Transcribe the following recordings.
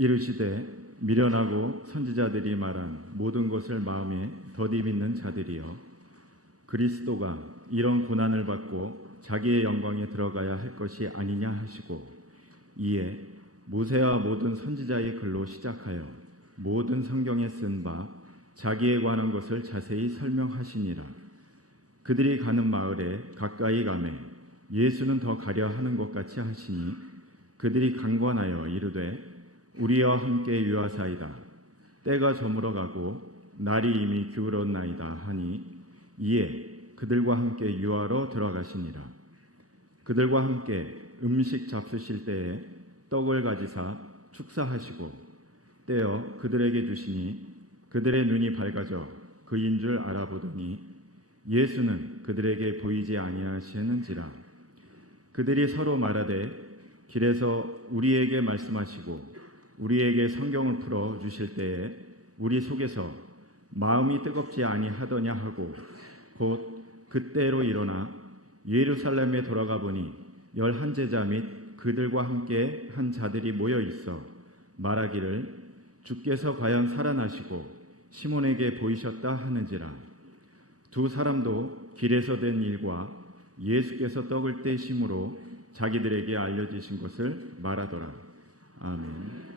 이르시되 미련하고 선지자들이 말한 모든 것을 마음에 더디 믿는 자들이여, 그리스도가 이런 고난을 받고 자기의 영광에 들어가야 할 것이 아니냐 하시고, 이에 모세와 모든 선지자의 글로 시작하여 모든 성경에 쓴 바 자기에 관한 것을 자세히 설명하시니라. 그들이 가는 마을에 가까이 가매 예수는 더 가려 하는 것 같이 하시니, 그들이 강권하여 이르되 우리와 함께 유하사이다. 때가 저물어 가고 날이 이미 기울었나이다 하니, 이에 그들과 함께 유하러 들어가시니라. 그들과 함께 음식 잡수실 때에 떡을 가지사 축사하시고 떼어 그들에게 주시니, 그들의 눈이 밝아져 그인 줄 알아보더니 예수는 그들에게 보이지 아니하시는지라. 그들이 서로 말하되 길에서 우리에게 말씀하시고 우리에게 성경을 풀어 주실 때에 우리 속에서 마음이 뜨겁지 아니하더냐 하고, 곧 그때로 일어나 예루살렘에 돌아가 보니 11 제자 및 그들과 함께 한 자들이 모여 있어 말하기를 주께서 과연 살아나시고 시몬에게 보이셨다 하는지라. 두 사람도 길에서 된 일과 예수께서 떡을 떼심으로 자기들에게 알려주신 것을 말하더라. 아멘.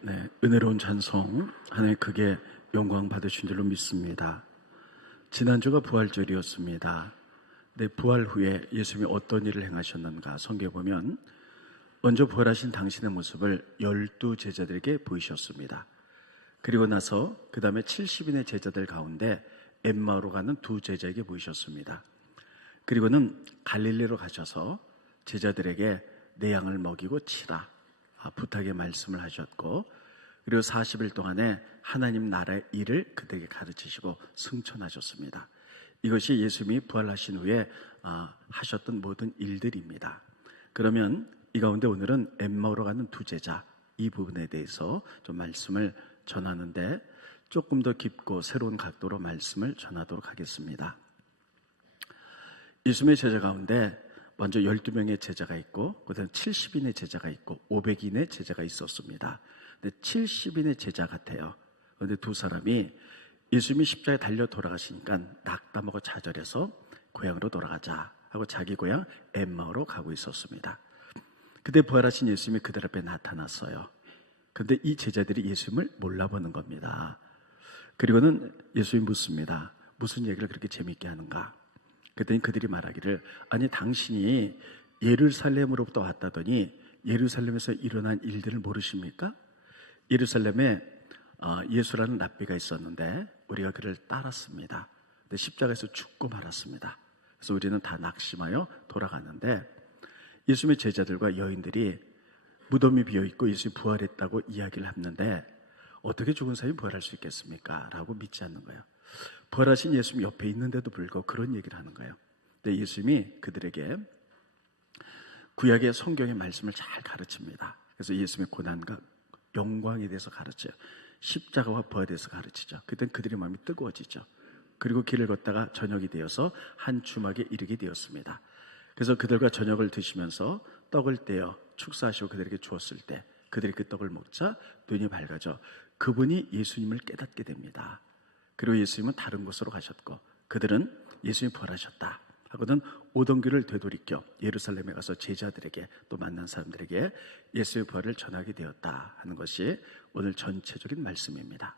네, 은혜로운 찬송 하나님 크게 영광 받으신 줄로 믿습니다. 지난주가 부활절이었습니다. 네, 부활 후에 예수님이 어떤 일을 행하셨는가 성경에 보면 먼저 부활하신 당신의 모습을 12 제자들에게 보이셨습니다. 그리고 나서 그 다음에 70인의 제자들 가운데 엠마오로 가는 2 제자에게 보이셨습니다. 그리고는 갈릴리로 가셔서 제자들에게 내 양을 먹이고 치라 부탁의 말씀을 하셨고, 그리고 40일 동안에 하나님 나라의 일을 그들에게 가르치시고 승천하셨습니다. 이것이 예수님이 부활하신 후에 하셨던 모든 일들입니다. 그러면 이 가운데 오늘은 엠마오로 가는 2 제자, 이 부분에 대해서 좀 말씀을 전하는데 조금 더 깊고 새로운 각도로 말씀을 전하도록 하겠습니다. 예수님의 제자 가운데 먼저 12명의 제자가 있고, 그다음 70인의 제자가 있고 500인의 제자가 있었습니다. 근데 70인의 제자 같아요. 그런데 2 사람이 예수님이 십자가에 달려 돌아가시니까 낙담하고 좌절해서 고향으로 돌아가자 하고 자기 고향 엠마오로 가고 있었습니다. 그때 부활하신 예수님이 그들 앞에 나타났어요. 그런데 이 제자들이 예수님을 몰라보는 겁니다. 그리고는 예수님이 묻습니다. 무슨 얘기를 그렇게 재밌게 하는가? 그랬더니 그들이 말하기를, 아니 당신이 예루살렘으로부터 왔다더니 예루살렘에서 일어난 일들을 모르십니까? 예루살렘에 예수라는 랍비가 있었는데 우리가 그를 따랐습니다. 근데 십자가에서 죽고 말았습니다. 그래서 우리는 다 낙심하여 돌아갔는데 예수님의 제자들과 여인들이 무덤이 비어있고 예수님이 부활했다고 이야기를 했는데 어떻게 죽은 사람이 부활할 수 있겠습니까? 라고 믿지 않는 거예요. 부활하신 예수님 옆에 있는데도 불구하고 그런 얘기를 하는 거예요. 근데 예수님이 그들에게 구약의 성경의 말씀을 잘 가르칩니다. 그래서 예수님의 고난과 영광에 대해서 가르쳐요. 십자가와 부활에 대해서 가르치죠. 그땐 그들의 마음이 뜨거워지죠. 그리고 길을 걷다가 저녁이 되어서 한 주막에 이르게 되었습니다. 그래서 그들과 저녁을 드시면서 떡을 떼어 축사하시고 그들에게 주었을 때 그들이 그 떡을 먹자 눈이 밝아져 그분이 예수님을 깨닫게 됩니다. 그리고 예수님은 다른 곳으로 가셨고 그들은 예수님이 부활하셨다 하고는 오던 길을 되돌이켜 예루살렘에 가서 제자들에게 또 만난 사람들에게 예수의 부활을 전하게 되었다 하는 것이 오늘 전체적인 말씀입니다.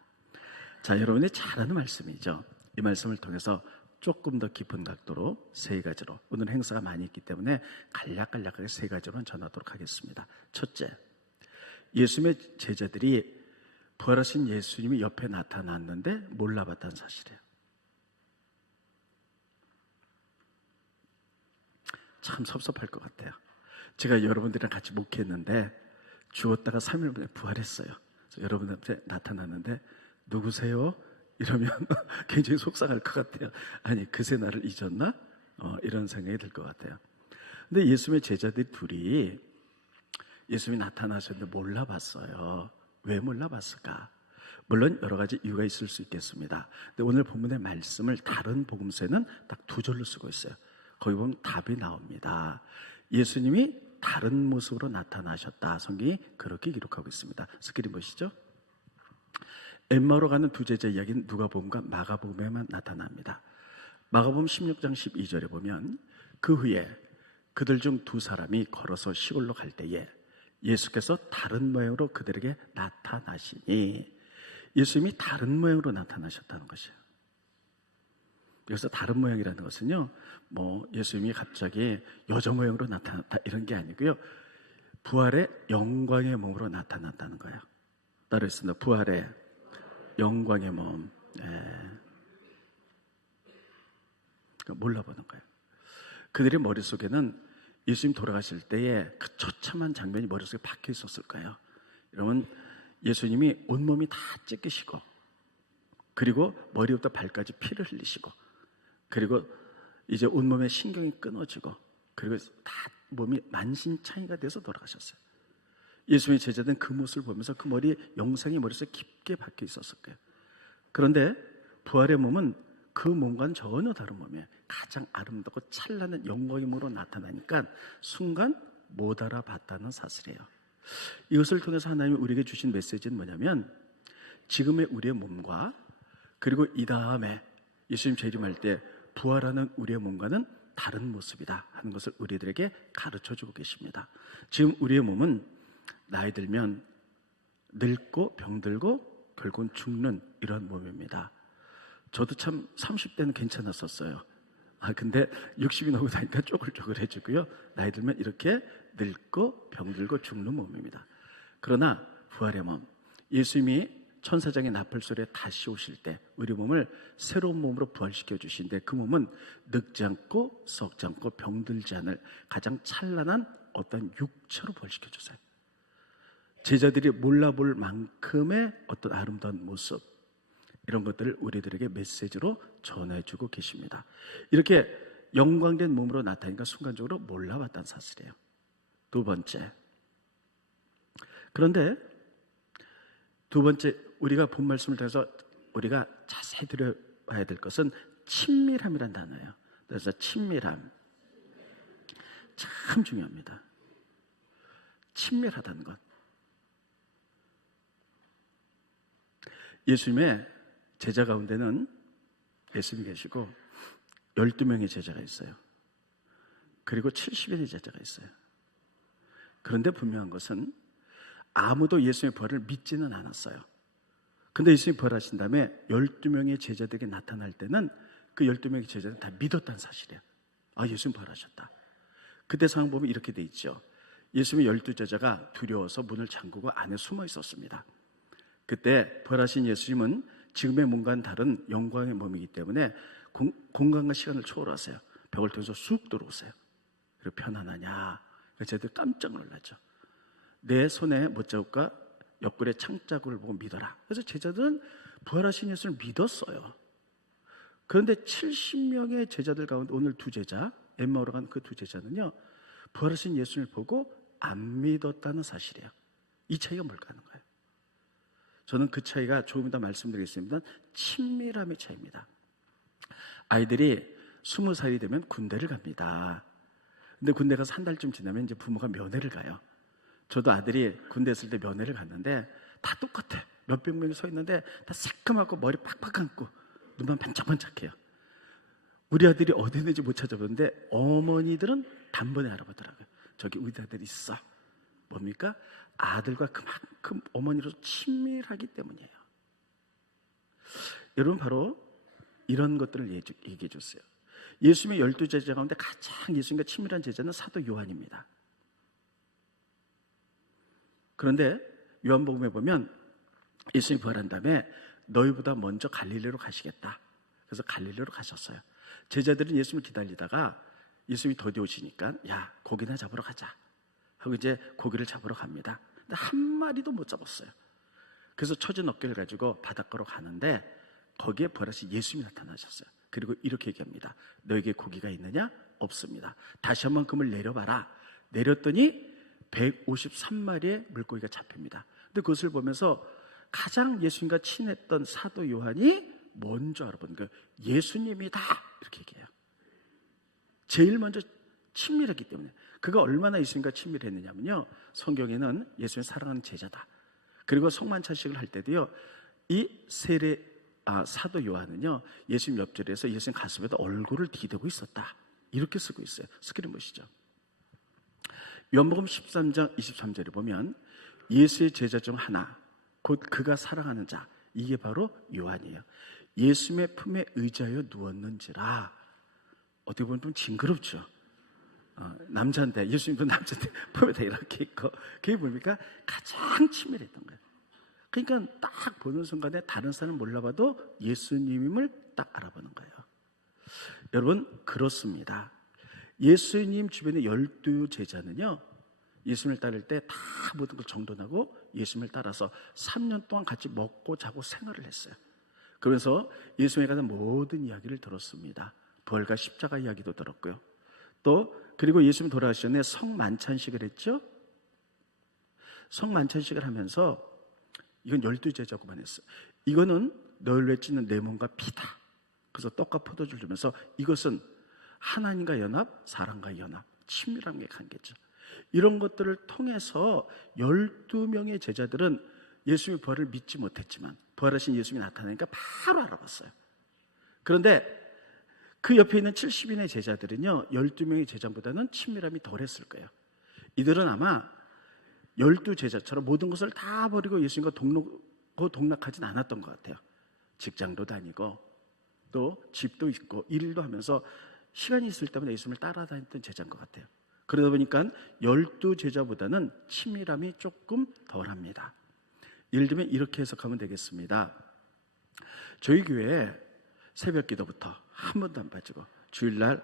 자, 여러분이 잘 아는 말씀이죠. 이 말씀을 통해서 조금 더 깊은 각도로 3가지로, 오늘 행사가 많이 있기 때문에 간략간략하게 3가지로 전하도록 하겠습니다. 첫째, 예수님의 제자들이 부활하신 예수님이 옆에 나타났는데 몰라봤다는 사실이에요. 참 섭섭할 것 같아요. 제가 여러분들이랑 같이 목회했는데 죽었다가 3일 만에 부활했어요. 그래서 여러분한테 나타났는데 누구세요? 이러면 굉장히 속상할 것 같아요. 아니 그새 나를 잊었나? 이런 생각이 들 것 같아요. 근데 예수님의 제자들 둘이 예수님이 나타나셨는데 몰라봤어요. 왜 몰라봤을까? 물론 여러 가지 이유가 있을 수 있겠습니다. 근데 오늘 본문의 말씀을 다른 복음서에는 딱 2절로 쓰고 있어요. 거기 보면 답이 나옵니다. 예수님이 다른 모습으로 나타나셨다. 성경이 그렇게 기록하고 있습니다. 스크린 보시죠. 엠마오로 가는 2 제자 이야기는 누가복음과 마가복음에만 나타납니다. 마가복음 16장 12절에 보면 그 후에 그들 중 2 사람이 걸어서 시골로 갈 때에 예수께서 다른 모양으로 그들에게 나타나시니, 예수님이 다른 모양으로 나타나셨다는 것이에요. 여기서 다른 모양이라는 것은요, 예수님이 갑자기 여자 모양으로 나타났다 이런 게 아니고요, 부활의 영광의 몸으로 나타났다는 거예요. 따로 있습니다. 부활의 영광의 몸. 몰라보는 거예요. 그들의 머릿속에는 예수님 돌아가실 때에 그 처참한 장면이 머릿속에 박혀 있었을 거예요. 여러분, 예수님이 온몸이 다 찢기시고 그리고 머리부터 발까지 피를 흘리시고 그리고 이제 온몸에 신경이 끊어지고 그리고 다 몸이 만신창이가 돼서 돌아가셨어요. 예수님의 제자들은 그 모습을 보면서 그 영상이 머릿속에 깊게 박혀 있었을 거예요. 그런데 부활의 몸은 그 몸과는 전혀 다른 몸이에요. 가장 아름답고 찬란한 영광의 몸으로 나타나니까 순간 못 알아봤다는 사실이에요. 이것을 통해서 하나님이 우리에게 주신 메시지는 뭐냐면, 지금의 우리의 몸과 그리고 이 다음에 예수님 재림할 때 부활하는 우리의 몸과는 다른 모습이다 하는 것을 우리들에게 가르쳐주고 계십니다. 지금 우리의 몸은 나이 들면 늙고 병들고 결국은 죽는 이런 몸입니다. 저도 참 30대는 괜찮았었어요. 근데 60이 넘고 나니까 쪼글쪼글해지고요. 나이 들면 이렇게 늙고 병들고 죽는 몸입니다. 그러나 부활의 몸, 예수님이 천사장의 나팔 소리에 다시 오실 때 우리 몸을 새로운 몸으로 부활시켜 주신데, 그 몸은 늙지 않고 썩지 않고 병들지 않을 가장 찬란한 어떤 육체로 부활시켜 주세요. 제자들이 몰라볼 만큼의 어떤 아름다운 모습, 이런 것들을 우리들에게 메시지로 전해주고 계십니다. 이렇게 영광된 몸으로 나타나니까 순간적으로 몰라봤다는 사실이에요. 두 번째, 그런데 두 번째, 우리가 본 말씀을 통해서 우리가 자세히 들여봐야 될 것은 친밀함이란 단어예요. 그래서 친밀함 참 중요합니다. 친밀하다는 것. 예수님의 제자 가운데는 예수님이 계시고 12명의 제자가 있어요. 그리고 70인의 제자가 있어요. 그런데 분명한 것은 아무도 예수님의 부활을 믿지는 않았어요. 근데 예수님이 부활하신 다음에 12명의 제자들에게 나타날 때는 그 12명의 제자들은 다 믿었다는 사실이에요. 예수님 부활하셨다. 그때 상황 보면 이렇게 돼 있죠. 예수님의 12제자가 두려워서 문을 잠그고 안에 숨어 있었습니다. 그때 부활하신 예수님은 지금의 몸과는 다른 영광의 몸이기 때문에 공간과 시간을 초월하세요. 벽을 통해서 쑥 들어오세요. 그리고 편안하냐? 제자들 깜짝 놀라죠. 내 손에 못자국과 옆구리에 창자국을 보고 믿어라. 그래서 제자들은 부활하신 예수를 믿었어요. 그런데 70명의 제자들 가운데 오늘 두 제자, 엠마오로 간 그 두 제자는요, 부활하신 예수를 보고 안 믿었다는 사실이에요. 이 차이가 뭘까 하는 거예요. 저는 그 차이가 조금 이따 말씀드리겠습니다. 친밀함의 차이입니다. 아이들이 20살이 되면 군대를 갑니다. 근데 군대 가서 한 달쯤 지나면 이제 부모가 면회를 가요. 저도 아들이 군대 있을 때 면회를 갔는데 다 똑같아. 몇백 명이 서 있는데 다 새까맣고 머리 팍팍 감고 눈만 반짝반짝해요. 우리 아들이 어디 있는지 못 찾아보는데 어머니들은 단번에 알아보더라고요. 저기 우리 아들 있어. 뭡니까? 아들과 그만큼 어머니로 친밀하기 때문이에요. 여러분, 바로 이런 것들을 얘기해 줬어요. 예수님의 12제자 가운데 가장 예수님과 친밀한 제자는 사도 요한입니다. 그런데 요한복음에 보면 예수님이 부활한 다음에 너희보다 먼저 갈릴리로 가시겠다. 그래서 갈릴리로 가셨어요. 제자들은 예수님을 기다리다가 예수님이 더디 오시니까 야, 고기나 잡으러 가자 하고 이제 고기를 잡으러 갑니다. 근데 한 마리도 못 잡았어요. 그래서 처진 어깨를 가지고 바닷가로 가는데 거기에 부활하신 예수님이 나타나셨어요. 그리고 이렇게 얘기합니다. 너에게 고기가 있느냐? 없습니다. 다시 한번 금을 내려봐라. 내렸더니 153마리의 물고기가 잡힙니다. 근데 그것을 보면서 가장 예수님과 친했던 사도 요한이 먼저 알아보는 거예요. 예수님이다, 이렇게 얘기해요. 제일 먼저 친밀했기 때문에. 그가 얼마나 예수님과 친밀했느냐면요, 성경에는 예수님 사랑하는 제자다. 그리고 성만찬식을 할 때도요, 이 사도 요한은요, 예수님 옆자리에서 예수님 가슴에다 얼굴을 디대고 있었다, 이렇게 쓰고 있어요. 스크린 보시죠. 요한복음 13장 23절에 보면 예수의 제자 중 하나, 곧 그가 사랑하는 자, 이게 바로 요한이에요. 예수님의 품에 의지하여 누웠는지라. 어떻게 보면 좀 징그럽죠. 남자인데, 예수님도 남자인데 품에다 이렇게 있고, 그게 뭡니까? 가장 친밀했던 거예요. 그러니까 딱 보는 순간에 다른 사람을 몰라봐도 예수님을 딱 알아보는 거예요. 여러분, 그렇습니다. 예수님 주변의 12제자는요, 예수님을 따를 때 다 모든 걸 정돈하고 예수님을 따라서 3년 동안 같이 먹고 자고 생활을 했어요. 그러면서 예수님에 관한 모든 이야기를 들었습니다. 부활과 십자가 이야기도 들었고요. 또 그리고 예수님 돌아가시기 전에 성만찬식을 했죠. 성만찬식을 하면서 이건 12제자고만 했어요. 이거는 너를 위해 찢는 내 몸과 피다. 그래서 떡과 포도주를 주면서 이것은 하나님과 연합, 사람과 연합, 친밀함의 관계죠. 이런 것들을 통해서 12명의 제자들은 예수님의 부활을 믿지 못했지만 부활하신 예수님이 나타나니까 바로 알아봤어요. 그런데 그 옆에 있는 70인의 제자들은요, 12명의 제자보다는 친밀함이 덜했을 거예요. 이들은 아마 12제자처럼 모든 것을 다 버리고 예수님과 동락하진 않았던 것 같아요. 직장도 다니고 또 집도 있고 일도 하면서 시간이 있을 때마다 예수님을 따라다녔던 제자인 것 같아요. 그러다 보니까 12제자보다는 친밀함이 조금 덜합니다. 예를 들면 이렇게 해석하면 되겠습니다. 저희 교회에 새벽 기도부터 한 번도 안 빠지고 주일날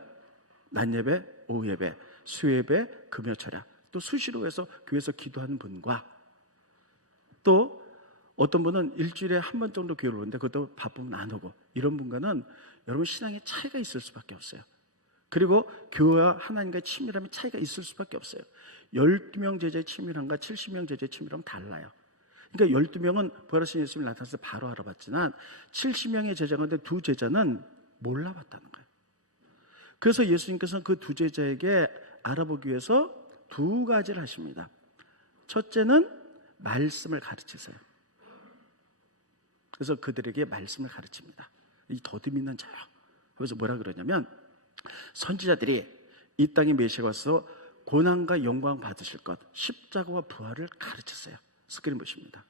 낮예배, 오후예배, 수예배, 금요철야 또 수시로 해서 교회에서 기도하는 분과 또 어떤 분은 일주일에 한 번 정도 교회를 오는데 그것도 바쁘면 안 오고 이런 분과는 여러분 신앙의 차이가 있을 수밖에 없어요. 그리고 교회와 하나님과의 친밀함의 차이가 있을 수밖에 없어요. 12명 제자의 친밀함과 70명 제자의 친밀함은 달라요. 그러니까 12명은 부활하신 예수님이 나타나서 바로 알아봤지만 70명의 제자 가운데 두 제자는 몰라봤다는 거예요. 그래서 예수님께서는 그 두 제자에게 알아보기 위해서 두 가지를 하십니다. 첫째는 말씀을 가르치세요. 그래서 그들에게 말씀을 가르칩니다. 이 더듬 있는 자요. 그래서 뭐라 그러냐면 선지자들이 이 땅에 메시아가 와서 고난과 영광 받으실 것, 십자가와 부활을 가르치세요. 스크린 보십니다.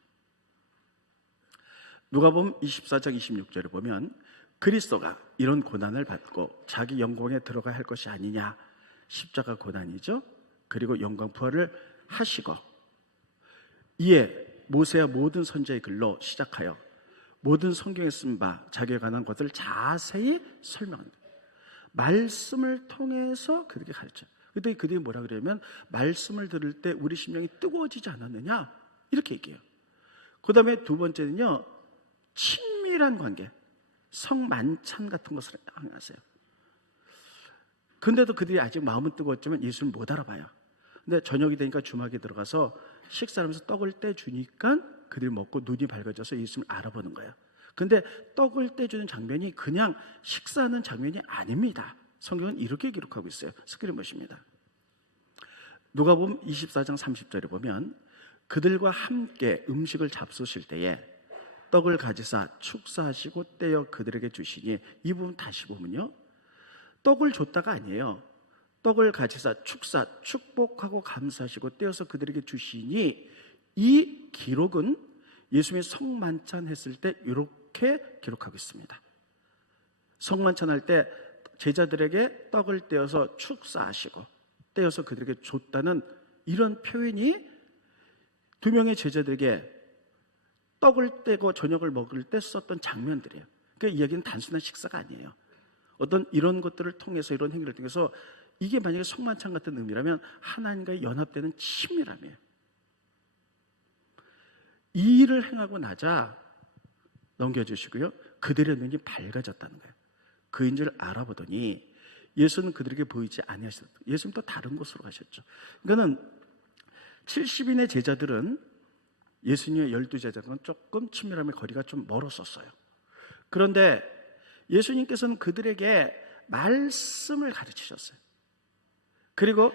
누가복음 24장 26절에 보면 그리스도가 이런 고난을 받고 자기 영광에 들어가야 할 것이 아니냐. 십자가 고난이죠. 그리고 영광 부활을 하시고 이에 모세와 모든 선지자의 글로 시작하여 모든 성경에 쓴 바 자기에 관한 것을 자세히 설명합니다. 말씀을 통해서 그들에게 가르쳐요. 그때 그들이 뭐라 그러냐면 말씀을 들을 때 우리 심령이 뜨거워지지 않았느냐 이렇게 얘기해요. 그 다음에 두 번째는요, 친밀한 관계, 성만찬 같은 것을 하세요. 근데도 그들이 아직 마음은 뜨거웠지만 예수를 못 알아봐요. 근데 저녁이 되니까 주막에 들어가서 식사를 하면서 떡을 떼주니까 그들이 먹고 눈이 밝아져서 예수님을 알아보는 거예요. 근데 떡을 떼주는 장면이 그냥 식사하는 장면이 아닙니다. 성경은 이렇게 기록하고 있어요. 스크린 보십니다. 누가복음 24장 30절에 보면 그들과 함께 음식을 잡수실 때에 떡을 가지사 축사하시고 떼어 그들에게 주시니, 이 부분 다시 보면요, 떡을 줬다가 아니에요. 떡을 가지사 축복하고 감사하시고 떼어서 그들에게 주시니, 이 기록은 예수님이 성만찬 했을 때 이렇게 기록하고 있습니다. 성만찬 할 때 제자들에게 떡을 떼어서 축사하시고 떼어서 그들에게 줬다는 이런 표현이 두 명의 제자들에게 떡을 떼고 저녁을 먹을 때 썼던 장면들이에요. 그러니까 이야기는 단순한 식사가 아니에요. 어떤 이런 것들을 통해서, 이런 행위를 통해서, 이게 만약에 성만찬 같은 의미라면 하나님과의 연합되는 친밀함이에요. 이 일을 행하고 나자 넘겨주시고요, 그들의 눈이 밝아졌다는 거예요. 그인 줄 알아보더니 예수는 그들에게 보이지 아니하셨다. 예수는 또 다른 곳으로 가셨죠. 그러니까는 70인의 제자들은 예수님의 12제자들은 조금 친밀함의 거리가 좀 멀었었어요. 그런데 예수님께서는 그들에게 말씀을 가르치셨어요. 그리고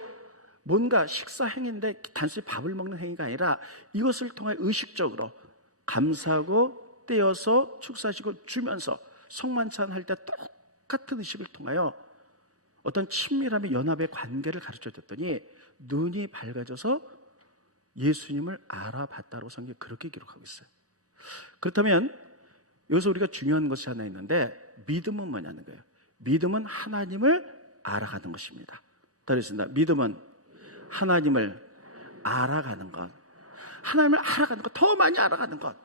뭔가 식사 행위인데 단순히 밥을 먹는 행위가 아니라 이것을 통해 의식적으로 감사하고 떼어서 축사하시고 주면서 성만찬 할 때 똑같은 의식을 통하여 어떤 친밀함의 연합의 관계를 가르쳐줬더니 눈이 밝아져서 예수님을 알아봤다고 성경이 그렇게 기록하고 있어요. 그렇다면 여기서 우리가 중요한 것이 하나 있는데, 믿음은 뭐냐는 거예요. 믿음은 하나님을 알아가는 것입니다. 따르겠습니다. 믿음은 하나님을 알아가는 것. 하나님을 알아가는 것, 더 많이 알아가는 것.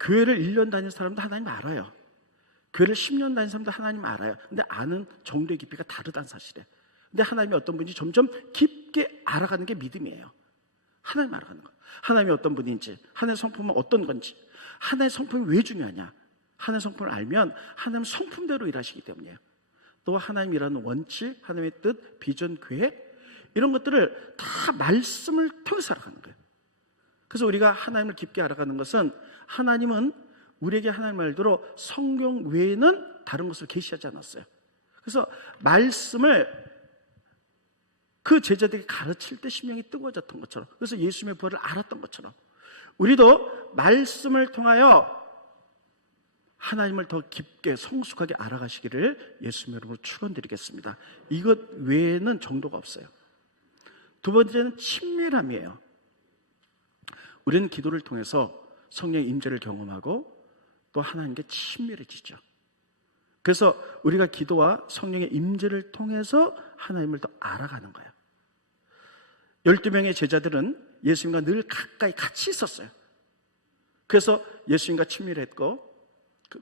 교회를 1년 다닌 사람도 하나님 알아요. 교회를 10년 다닌 사람도 하나님 알아요. 근데 아는 정도의 깊이가 다르다는 사실이에요. 근데 하나님이 어떤 분인지 점점 깊게 알아가는 게 믿음이에요. 하나님 알아가는 것. 하나님이 어떤 분인지, 하나님의 성품은 어떤 건지, 하나님의 성품이 왜 중요하냐. 하나님의 성품을 알면 하나님은 성품대로 일하시기 때문이에요. 또 하나님이라는 원칙, 하나님의 뜻, 비전, 계획, 이런 것들을 다 말씀을 통해서 알아가는 거예요. 그래서 우리가 하나님을 깊게 알아가는 것은, 하나님은 우리에게 하나님 말대로 성경 외에는 다른 것을 계시하지 않았어요. 그래서 말씀을 그 제자들이 가르칠 때 심령이 뜨거워졌던 것처럼, 그래서 예수님의 부활을 알았던 것처럼 우리도 말씀을 통하여 하나님을 더 깊게 성숙하게 알아가시기를 예수님 이름으로 축원드리겠습니다. 이것 외에는 정도가 없어요. 두 번째는 친밀함이에요. 우리는 기도를 통해서 성령의 임재를 경험하고 또 하나님께 친밀해지죠. 그래서 우리가 기도와 성령의 임재를 통해서 하나님을 더 알아가는 거예요. 12명의 제자들은 예수님과 늘 가까이 같이 있었어요. 그래서 예수님과 친밀했고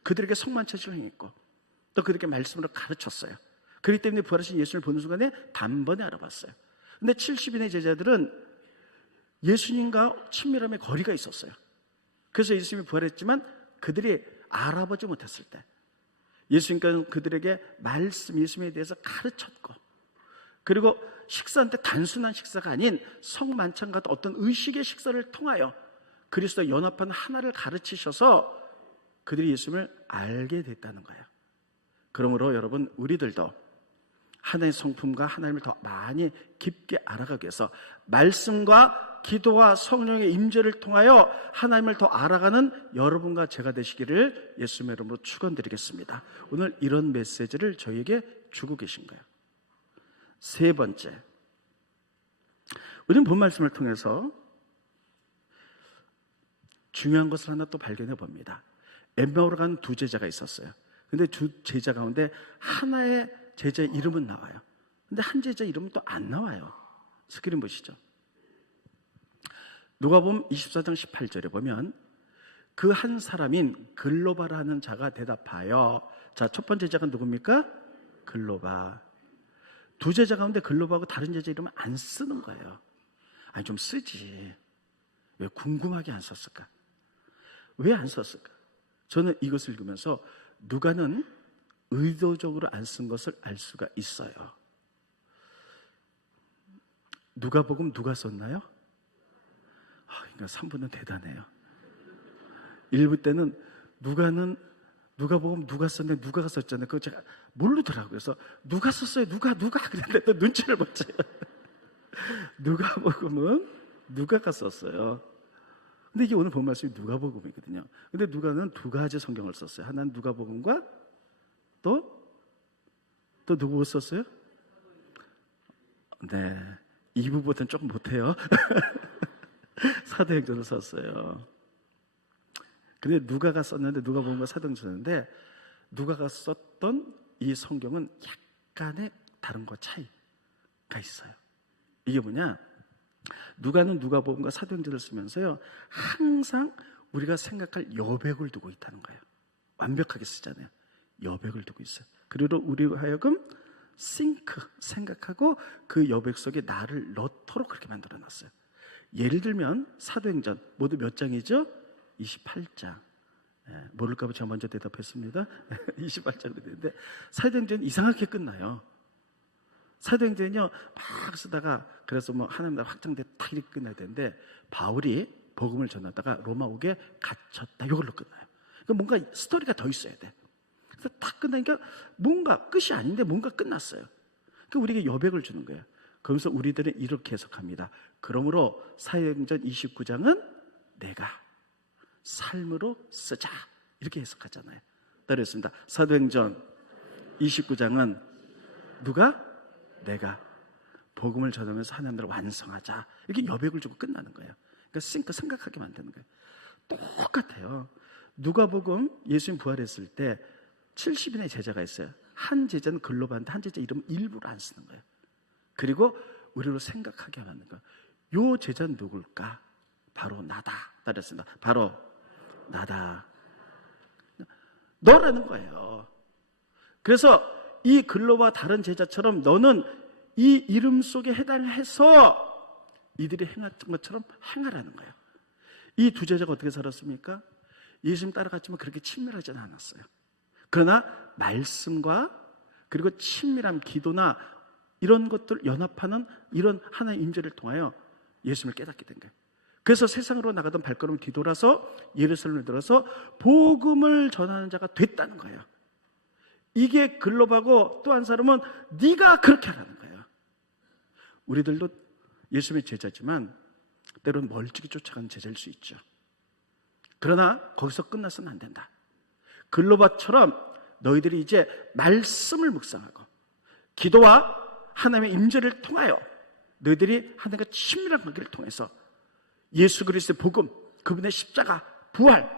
그들에게 성만찬을 행했고 또 그들에게 말씀으로 가르쳤어요. 그렇기 때문에 부활하신 예수님을 보는 순간에 단번에 알아봤어요. 근데 70인의 제자들은 예수님과 친밀함의 거리가 있었어요. 그래서 예수님이 부활했지만 그들이 알아보지 못했을 때 예수님께서는 그들에게 말씀, 예수님에 대해서 가르쳤고, 그리고 식사한 때 단순한 식사가 아닌 성만찬 같은 어떤 의식의 식사를 통하여 그리스도와 연합한 하나를 가르치셔서 그들이 예수님을 알게 됐다는 거예요. 그러므로 여러분, 우리들도 하나님의 성품과 하나님을 더 많이 깊게 알아가기 위해서 말씀과 기도와 성령의 임재를 통하여 하나님을 더 알아가는 여러분과 제가 되시기를 예수님의 이름으로 축원드리겠습니다. 오늘 이런 메시지를 저희에게 주고 계신 거예요. 세 번째, 우리는 본 말씀을 통해서 중요한 것을 하나 또 발견해 봅니다. 엠마오로 간 두 제자가 있었어요. 근데 두 제자 가운데 하나의 제자의 이름은 나와요. 근데 한 제자 이름은 또 안 나와요. 스크린 보시죠. 누가복음 24장 18절에 보면 그 한 사람인 글로바라는 자가 대답하여, 자, 첫 번째 제자가 누굽니까? 글로바. 두 제자 가운데 글로바하고 다른 제자 이름은 안 쓰는 거예요. 아니, 좀 쓰지. 왜 궁금하게 안 썼을까? 왜 안 썼을까? 저는 이것을 읽으면서 누가는 의도적으로 안 쓴 것을 알 수가 있어요. 누가복음 누가 썼나요? 그러니까 3부는 대단해요. 1부 때는 누가복음 누가 썼네, 누가가 썼잖아요. 그거 제가 모르더라고요. 그래서 누가 썼어요? 누가 그랬는데 또 눈치를 못 채요. 누가복음은 누가가 썼어요. 근데 이게 오늘 본 말씀이 누가복음이거든요. 근데 누가는 두 가지 성경을 썼어요. 하나는 누가복음과 또 누구 썼어요? 네, 2부보다는 조금 못해요. 사도행전을 썼어요. 근데 누가가 썼는데, 누가복음과 사도행전 썼는데 누가가 썼던 이 성경은 약간의 다른 거 차이가 있어요. 이게 뭐냐? 누가는 누가복음과 사도행전을 쓰면서요, 항상 우리가 생각할 여백을 두고 있다는 거예요. 완벽하게 쓰잖아요. 여백을 두고 있어요. 그리고 우리로 하여금 생각하고 그 여백 속에 나를 넣도록 그렇게 만들어 놨어요. 예를 들면 사도행전 모두 몇 장이죠? 28장. 모를까봐 제가 먼저 대답했습니다. 28장으로 되는데 사도행전 이상하게 끝나요. 사도행전은요, 막 쓰다가 그래서 뭐 하나님 나라 확장돼 딱 이렇게 끝나야 되는데 바울이 복음을 전하다가 로마옥에 갇혔다, 이걸로 끝나요. 그러니까 뭔가 스토리가 더 있어야 돼. 그래서 딱 끝나니까 뭔가 끝이 아닌데 뭔가 끝났어요. 그러니까 우리에게 여백을 주는 거예요. 그러면서 우리들은 이렇게 해석합니다. 그러므로 사도행전 29장은 내가 삶으로 쓰자, 이렇게 해석하잖아요. 따르겠습니다. 사도행전 29장은 누가? 내가 복음을 전하면서 하나님을 완성하자, 이렇게 여백을 주고 끝나는 거예요. 그러니까 생각하게 만드는 거예요. 똑같아요. 누가복음 예수님 부활했을 때 70인의 제자가 있어요. 한 제자는 글로바인데 한 제자 이름은 일부러 안 쓰는 거예요. 그리고 우리로 생각하게 하는 거예요. 요 제자는 누굴까? 바로 나다. 따랐습니다. 바로 나다. 너라는 거예요. 그래서 이 글로바 다른 제자처럼 너는 이 이름 속에 해당해서 이들이 행했던 것처럼 행하라는 거예요. 이 두 제자가 어떻게 살았습니까? 예수님 따라갔지만 그렇게 친밀하지는 않았어요. 그러나 말씀과 그리고 친밀한 기도나 이런 것들 연합하는 이런 하나의 임재를 통하여 예수님을 깨닫게 된 거예요. 그래서 세상으로 나가던 발걸음을 뒤돌아서 예루살렘에 들어서 복음을 전하는 자가 됐다는 거예요. 이게 글로바고 또 한 사람은 네가 그렇게 하라는 거예요. 우리들도 예수님의 제자지만 때로는 멀찍이 쫓아가는 제자일 수 있죠. 그러나 거기서 끝나서는 안 된다. 글로바처럼 너희들이 이제 말씀을 묵상하고 기도와 하나님의 임재를 통하여 너희들이 하나님과 친밀한 관계를 통해서 예수 그리스도의 복음, 그분의 십자가, 부활,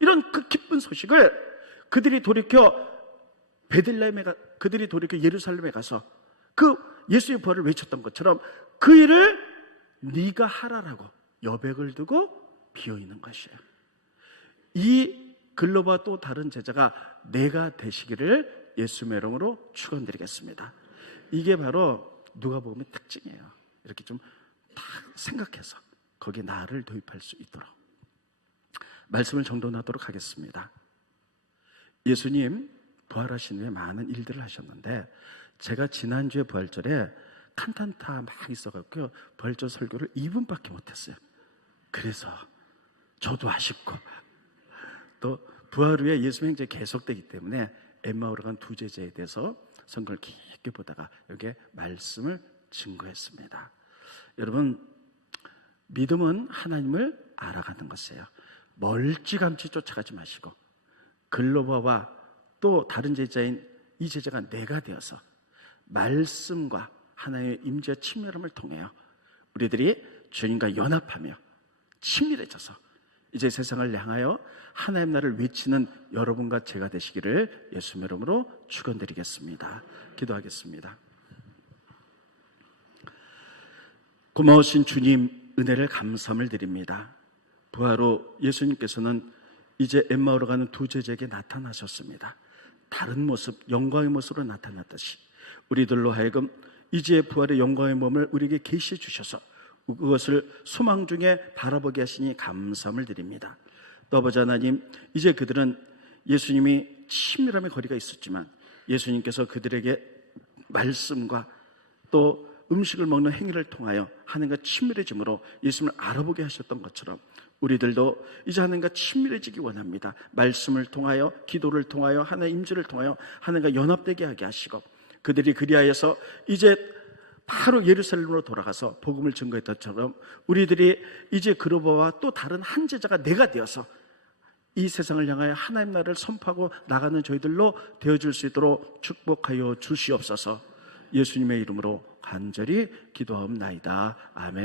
이런 그 기쁜 소식을 그들이 돌이켜 그들이 돌이켜 예루살렘에 가서 그 예수의 부활을 외쳤던 것처럼 그 일을 네가 하라라고 여백을 두고 비어있는 것이에요. 이 글로바 또 다른 제자가 내가 되시기를 예수의 이름으로 축원드리겠습니다. 이게 바로 누가복음의 특징이에요. 이렇게 좀 다 생각해서 거기에 나를 도입할 수 있도록 말씀을 정돈하도록 하겠습니다. 예수님 부활하신 후에 많은 일들을 하셨는데 제가 지난주에 부활절에 칸탄타 막 있어갖고 부활절 설교를 2분밖에 못했어요. 그래서 저도 아쉽고 또 부활 후에 예수 행적이 계속되기 때문에 엠마오로 간 두 제자에 대해서 성경을 깊게 보다가 여기에 말씀을 증거했습니다. 여러분, 믿음은 하나님을 알아가는 것이에요. 멀찌감치 쫓아가지 마시고 글로바와 또 다른 제자인 이 제자가 내가 되어서 말씀과 하나님의 임재와 친밀함을 통하여 우리들이 주님과 연합하며 친밀해져서 이제 세상을 향하여 하나님 나라를 외치는 여러분과 제가 되시기를 예수의 이름으로 축원드리겠습니다. 기도하겠습니다. 고마우신 주님, 은혜를 감사함을 드립니다. 부활 후 예수님께서는 이제 엠마오로 가는 두 제자에게 나타나셨습니다. 다른 모습, 영광의 모습으로 나타났듯이 우리들로 하여금 이제 부활의 영광의 몸을 우리에게 계시해 주셔서 그것을 소망 중에 바라보게 하시니 감사함을 드립니다. 또 아버지 하나님, 이제 그들은 예수님이 친밀함의 거리가 있었지만 예수님께서 그들에게 말씀과 또 음식을 먹는 행위를 통하여 하나님과 친밀해짐으로 예수님을 알아보게 하셨던 것처럼 우리들도 이제 하나님과 친밀해지기 원합니다. 말씀을 통하여, 기도를 통하여, 하나님의 임재를 통하여 하나님과 연합되게 하게 하시고 그들이 그리하여서 이제 바로 예루살렘으로 돌아가서 복음을 증거했던 것처럼 우리들이 이제 그로바와 또 다른 한 제자가 내가 되어서 이 세상을 향하여 하나님 나라를 선포하고 나가는 저희들로 되어줄 수 있도록 축복하여 주시옵소서. 예수님의 이름으로 간절히 기도하옵나이다. 아멘.